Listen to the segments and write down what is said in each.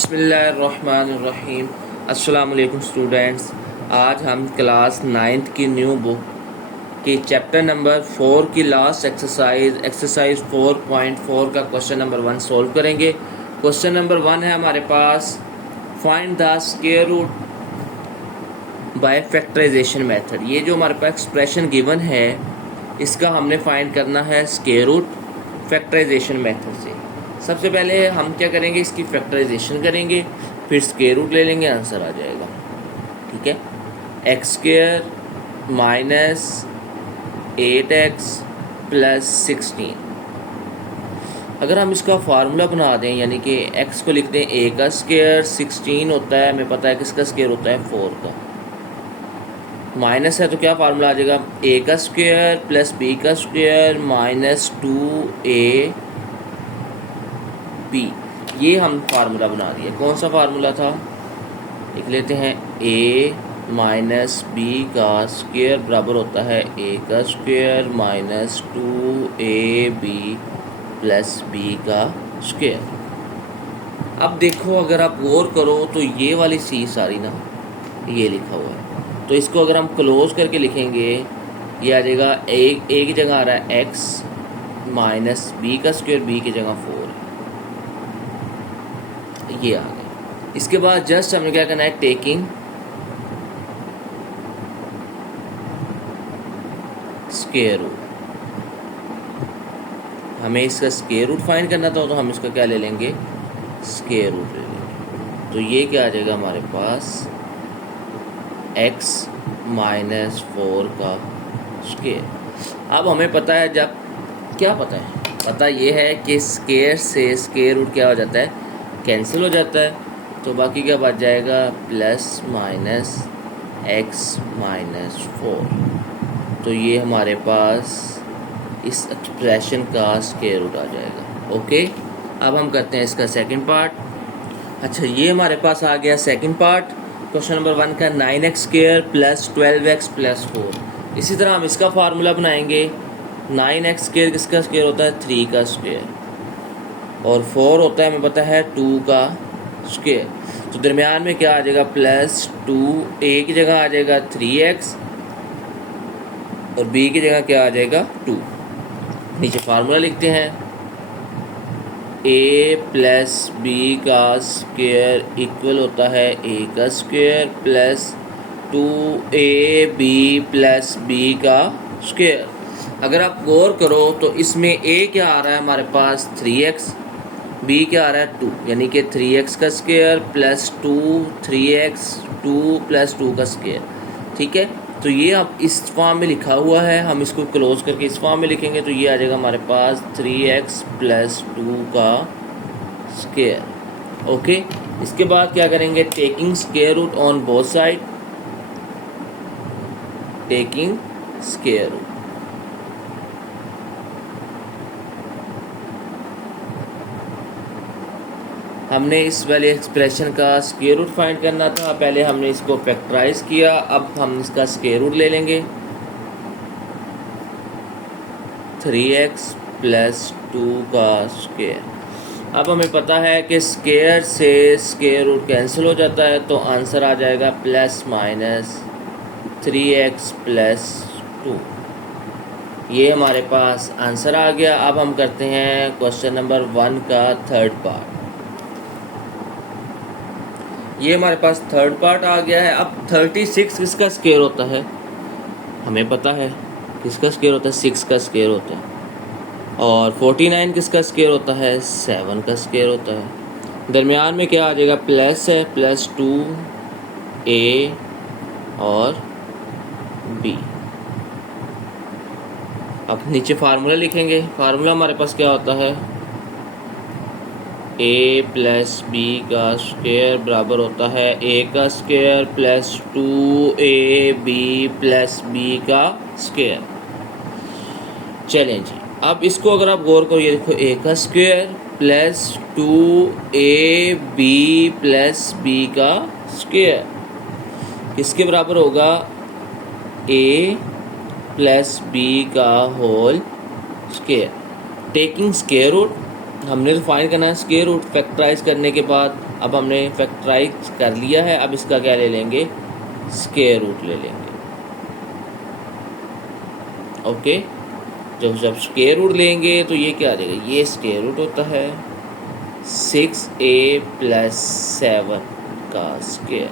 बिस्मिल्लाहिर्रहमानिर्रहीम। अस्सलाम वालेकुम स्टूडेंट्स। आज हम क्लास 9th की न्यू बुक के चैप्टर नंबर 4 की लास्ट एक्सरसाइज 4.4 का क्वेश्चन नंबर 1 सॉल्व करेंगे। क्वेश्चन नंबर 1 है हमारे पास, find the square root by factorisation method. ये जो हमारे पास एक्सप्रेशन गिवन है इसका हमने फाइंड करना है स्क्वायर रूट फैक्टराइजेशन मेथड से। सबसे पहले हम क्या करेंगे, इसकी फैक्टराइजेशन करेंगे, फिर स्क्वायर रूट ले लेंगे, आंसर आ जाएगा। ठीक है, x square minus 8x plus 16। अगर हम इसका फार्मूला बना दें, यानी कि x को लिख दें a का स्क्वायर, 16 होता है, हमें पता है किसका स्क्वायर होता है 4 का, माइनस है तो क्या फार्मूला आ जाएगा, a का स्क्वायर प्लस b का स्क्वायर माइनस 2ab। ये हम फार्मूला बना दिए। कौन सा फार्मूला था, लिख लेते हैं, a माइनस बी का स्क्वायर बराबर होता है a का square minus 2ab plus b का स्क्वायर। अब देखो, अगर आप गौर करो तो ये वाली सी सारी ना ये लिखा हुआ है, तो इसको अगर हम क्लोज करके लिखेंगे ये आ जाएगा, एक की जगह आ रहा है x माइनस बी का स्क्वायर, b की जगह 4, ये आ गया। इसके बाद जस्ट हमें क्या करना है, टेकिंग स्क्वायर रूट। हमें इसका स्क्वायर रूट फाइंड करना था, तो हम इसका क्या ले लेंगे, स्क्वायर रूट ले लेंगे। तो ये क्या आ जाएगा हमारे पास, x माइनस 4 का स्क्वायर। अब हमें पता है, जब क्या पता ये है कि स्क्वायर से स्क्वायर रूट क्या हो जाता है, कैंसिल हो जाता है, तो बाकी क्या बच जाएगा, प्लस माइनस x माइनस 4। तो ये हमारे पास इस एक्सप्रेशन का स्क्वायर रूट आ जाएगा। ओके, अब हम करते हैं इसका सेकंड पार्ट। अच्छा, ये हमारे पास आ गया सेकंड पार्ट क्वेश्चन नंबर 1 का, 9x square plus 12x plus 4। इसी तरह हम इसका फार्मूला बनाएंगे। 9x स्क्वायर किसका स्क्वायर होता है, 3 का स्क्वायर, और 4 होता है हमें पता है 2 का स्क्वायर। तो दरमियान में क्या आ जाएगा, प्लस 2a की जगह आ जाएगा 3x और b की जगह क्या आ जाएगा 2। नीचे फार्मूला लिखते हैं, a प्लस b का स्क्वायर इक्वल होता है a का square plus 2ab plus b का स्क्वायर। अगर आप गौर करो तो इसमें a क्या आ रहा है हमारे पास 3x, b क्या आ रहा है 2, यानी कि 3x का स्क्वायर प्लस 2 3x 2 प्लस 2 का स्क्वायर। ठीक है, तो ये अब इस फॉर्म में लिखा हुआ है, हम इसको क्लोज करके इस फॉर्म में लिखेंगे, तो ये आ जाएगा हमारे पास 3x प्लस 2 का स्क्वायर। ओके, इसके बाद क्या करेंगे, taking square root on both side, taking square root. हमने इस वाले एक्सप्रेशन का स्क्वायर रूट फाइंड करना था, पहले हमने इसको फैक्टराइज किया, अब हम इसका स्क्वायर रूट ले लेंगे। 3x प्लस 2 का स्क्वायर। अब हमें पता है कि स्क्वायर से स्क्वायर रूट कैंसिल हो जाता है, तो आंसर आ जाएगा प्लस माइनस 3x प्लस 2। ये हमारे पास आंसर आ गया। अब हम करते हैं क्वेश्चन नंबर 1 का थर्ड पार्ट। ये हमारे पास थर्ड पार्ट आ गया है। अब 36 किसका स्क्वायर होता है, हमें पता है किसका स्क्वायर होता है, 6 का स्क्वायर होता है, और 49 किसका स्क्वायर होता है, 7 का स्क्वायर होता है। दरमियान में क्या आ जाएगा, प्लस है, प्लस 2a और b। अब नीचे फार्मूला लिखेंगे। फार्मूला हमारे पास क्या होता है, a प्लस बी का स्क्वायर बराबर होता है a का square plus 2ab plus b का स्क्वायर। चलें जी, अब इसको अगर आप गौर करो, ये देखो, a का square plus 2ab plus b का स्क्वायर किसके बराबर होगा, a प्लस b का whole square. Taking square root, हमने तो फाइंड करना है स्क्वायर रूट। फैक्टराइज करने के बाद अब हमने फैक्टराइज कर लिया है, अब इसका क्या ले लेंगे, स्क्वायर रूट ले लेंगे। ओके, जब स्क्वायर रूट लेंगे तो ये क्या आ जाएगा, ये स्क्वायर रूट होता है 6a + 7 का स्क्वायर।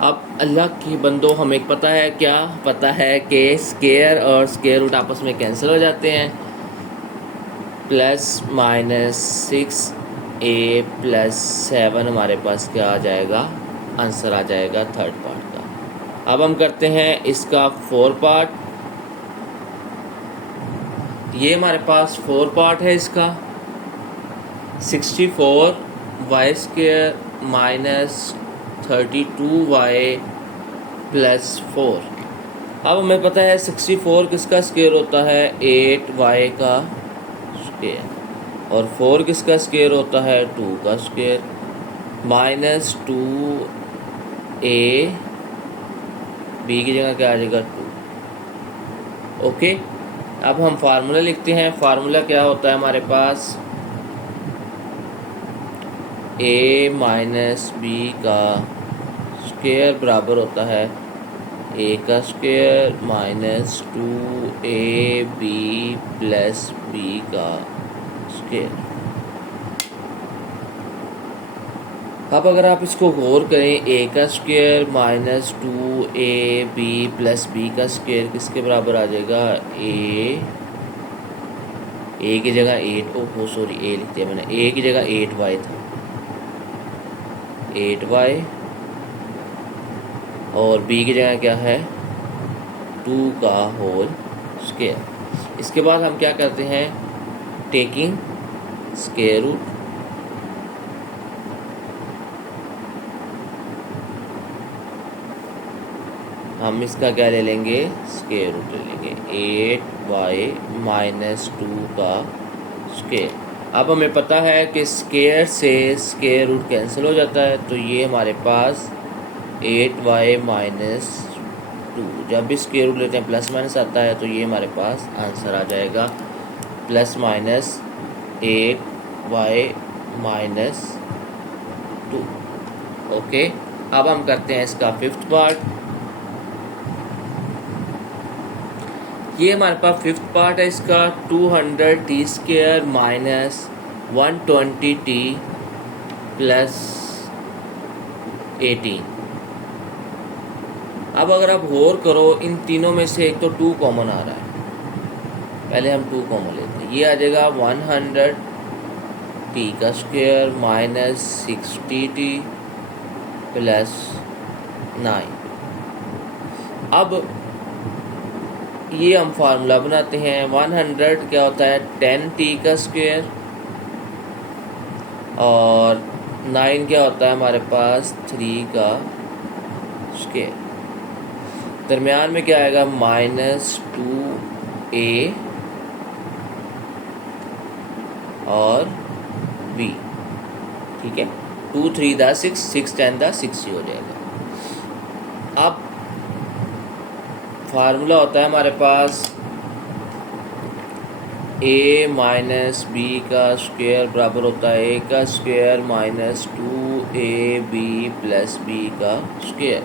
अब अल्लाह के बंदो, हमें पता है, क्या पता है कि स्क्वायर और स्क्वायर रूट आपस में कैंसिल हो जाते हैं। ±6a + 7 हमारे पास क्या आ जाएगा, आंसर आ जाएगा थर्ड पार्ट का। अब हम करते हैं इसका 4 पार्ट। ये हमारे पास 4 पार्ट है इसका। 64y² - 32y + 4। अब हमें पता है 64 किसका स्क्वायर होता है, 8y का स्क्वायर, और 4 किसका स्क्वायर होता है, 2 का स्क्वायर, -2a, b की जगह क्या आ जाएगा 2। ओके, अब हम फार्मूला लिखते हैं। फार्मूला क्या होता है हमारे पास, a - b का स्क्वायर बराबर होता है a का स्क्वायर -2ab + b का स्क्वायर। अब अगर आप इसको गौर करें, a का स्क्वायर -2ab + b का स्क्वायर किसके बराबर आ जाएगा, a की जगह 8, ओहो सॉरी a लिख दिया मैंने, a की जगह 8y था, 8y, और b की जगह क्या है, 2 का होल स्क्वायर। इसके बाद हम क्या करते हैं, टेकिंग स्क्वायर रूट। हम इसका क्या ले लेंगे, स्क्वायर रूट ले लेंगे, 8y - 2 का स्क्वायर। अब हमें पता है कि स्क्वायर से स्क्वायर रूट कैंसिल हो जाता है, तो ये हमारे पास 8y - 2, जब भी स्क्वायर रूट लेते हैं प्लस माइनस आता है, तो ये हमारे पास आंसर आ जाएगा ±8y - 2। ओके, अब हम करते हैं इसका 5th पार्ट। ये हमारे पास 5th पार्ट है इसका, 200t² - 120t + 18। अब अगर आप गौर करो, इन तीनों में से एक तो 2 कॉमन आ रहा है, पहले हम 2 कॉमन लेते हैं। ये आ जाएगा 100t का स्क्वायर -60t + 9। अब ये हम फार्मूला बनाते हैं। 100 क्या होता है, 10t का स्क्वायर, और 9 क्या होता है हमारे पास, 3 का स्क्वायर। दरमियान में क्या आएगा, -2a और b, ठीक है। 2 3 दा 6, 6 10 दा 60 हो जाएगा। अब फार्मूला होता है हमारे पास a - b का स्क्वायर बराबर होता है a का स्क्वायर -2ab + b का स्क्वायर।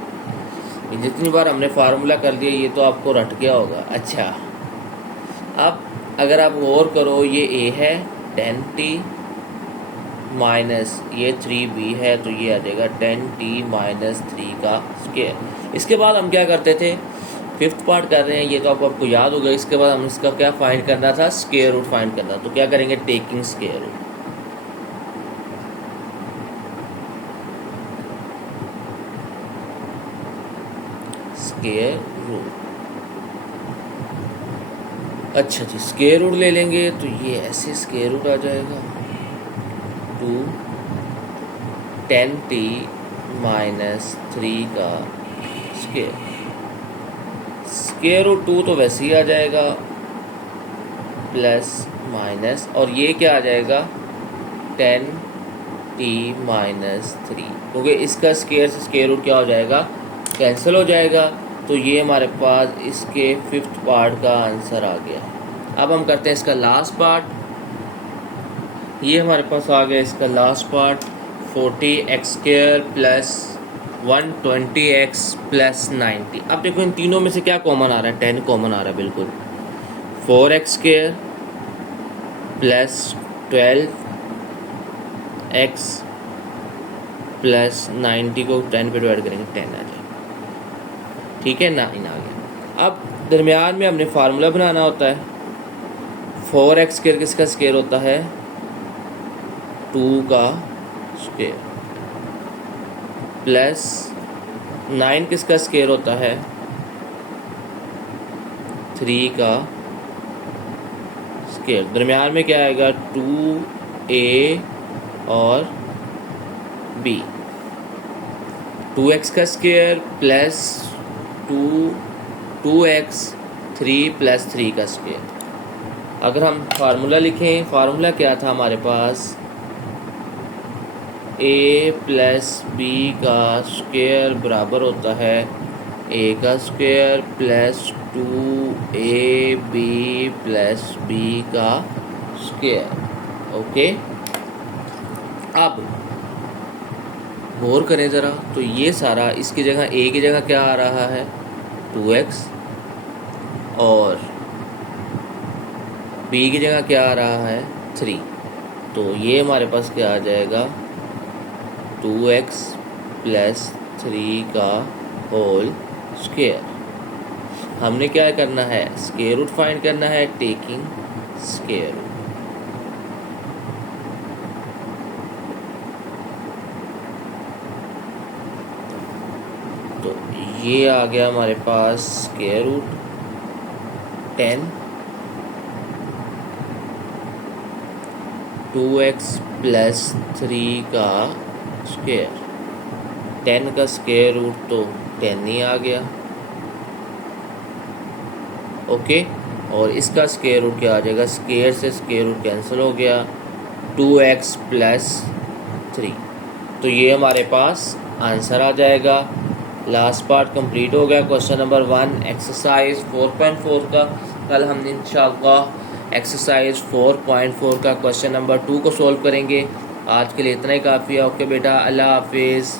जितनी बार हमने फार्मूला कर लिया, ये तो आपको रट गया होगा। अच्छा, अब अगर आप गौर करो, ये a है 10t माइनस ये 3b है, तो ये आ जाएगा 10t - 3 का स्क्वायर। इसके बाद हम क्या करते थे, 5th पार्ट कर रहे हैं, ये तो आपको याद होगा। इसके बाद हम इसका क्या फाइंड करना था, स्क्वायर रूट फाइंड करना। तो क्या करेंगे, taking square root. Square root, अच्छा जी, स्क्वायर रूट ले लेंगे, तो ये ऐसे स्क्वायर रूट आ जाएगा 2 10t - 3 का स्क्वायर। स्क्वायर रूट 2 तो वैसे ही आ जाएगा, प्लस माइनस, और ये क्या आ जाएगा 10t - 3, क्योंकि इसका स्क्वायर से स्क्वायर रूट क्या हो जाएगा, कैंसिल हो जाएगा। तो ये हमारे पास इसके 5th पार्ट का आंसर आ गया। अब हम करते हैं इसका लास्ट पार्ट। ये हमारे पास आ गया इसका last part, 40x² plus 120x plus 90। अब देखो इन तीनों में से क्या कॉमन आ रहा है, 10 कॉमन आ रहा है बिल्कुल। 4x² प्लस 12x प्लस 90 को 10 पे डिवाइड करेंगे 10 आ जाएगा, ठीक है, 9 आ गया। अब दरमियान में हमने फार्मूला बनाना होता है। 4x² किसका स्क्वायर होता है, 2 का स्क्वायर, प्लस 9 किसका स्क्वायर होता है, 3 का स्क्वायर। दरमियान में क्या आएगा, 2a और b। 2x का स्क्वायर प्लस 2x 3 प्लस 3 का स्क्वायर। अगर हम फार्मूला लिखें, फार्मूला क्या था हमारे पास, a प्लस b का स्क्वायर बराबर होता है a का square plus 2ab plus b का स्क्वायर। ओके, अब गौर करें ज़रा, तो ये सारा इसकी जगह a की जगह क्या आ रहा है, 2x, और b की जगह क्या आ रहा है, 3। तो ये हमारे पास क्या आ जाएगा, 2x प्लस 3 का होल स्क्वायर। हमने क्या करना है, स्क्वायर रूट फाइंड करना है, टेकिंग स्क्वायर रूट। तो ये आ गया हमारे पास स्क्वायर रूट 10, 2x प्लस 3 का स्क्वायर। 10 का स्क्वायर रूट तो 10 ही आ गया, ओके। और इसका स्क्वायर रूट क्या आ जाएगा, स्क्वायर से स्क्वायर रूट कैंसिल हो गया, 2x प्लस 3। तो ये हमारे पास आंसर आ जाएगा। लास्ट पार्ट कंप्लीट हो गया, क्वेश्चन नंबर 1 एक्सरसाइज 4.4 का। कल हमने इंशाअल्लाह एक्सरसाइज 4.4 का क्वेश्चन नंबर 2 को सॉल्व करेंगे। आज के लिए इतना ही काफ़ी है। ओके बेटा, अल्लाह हाफिज़।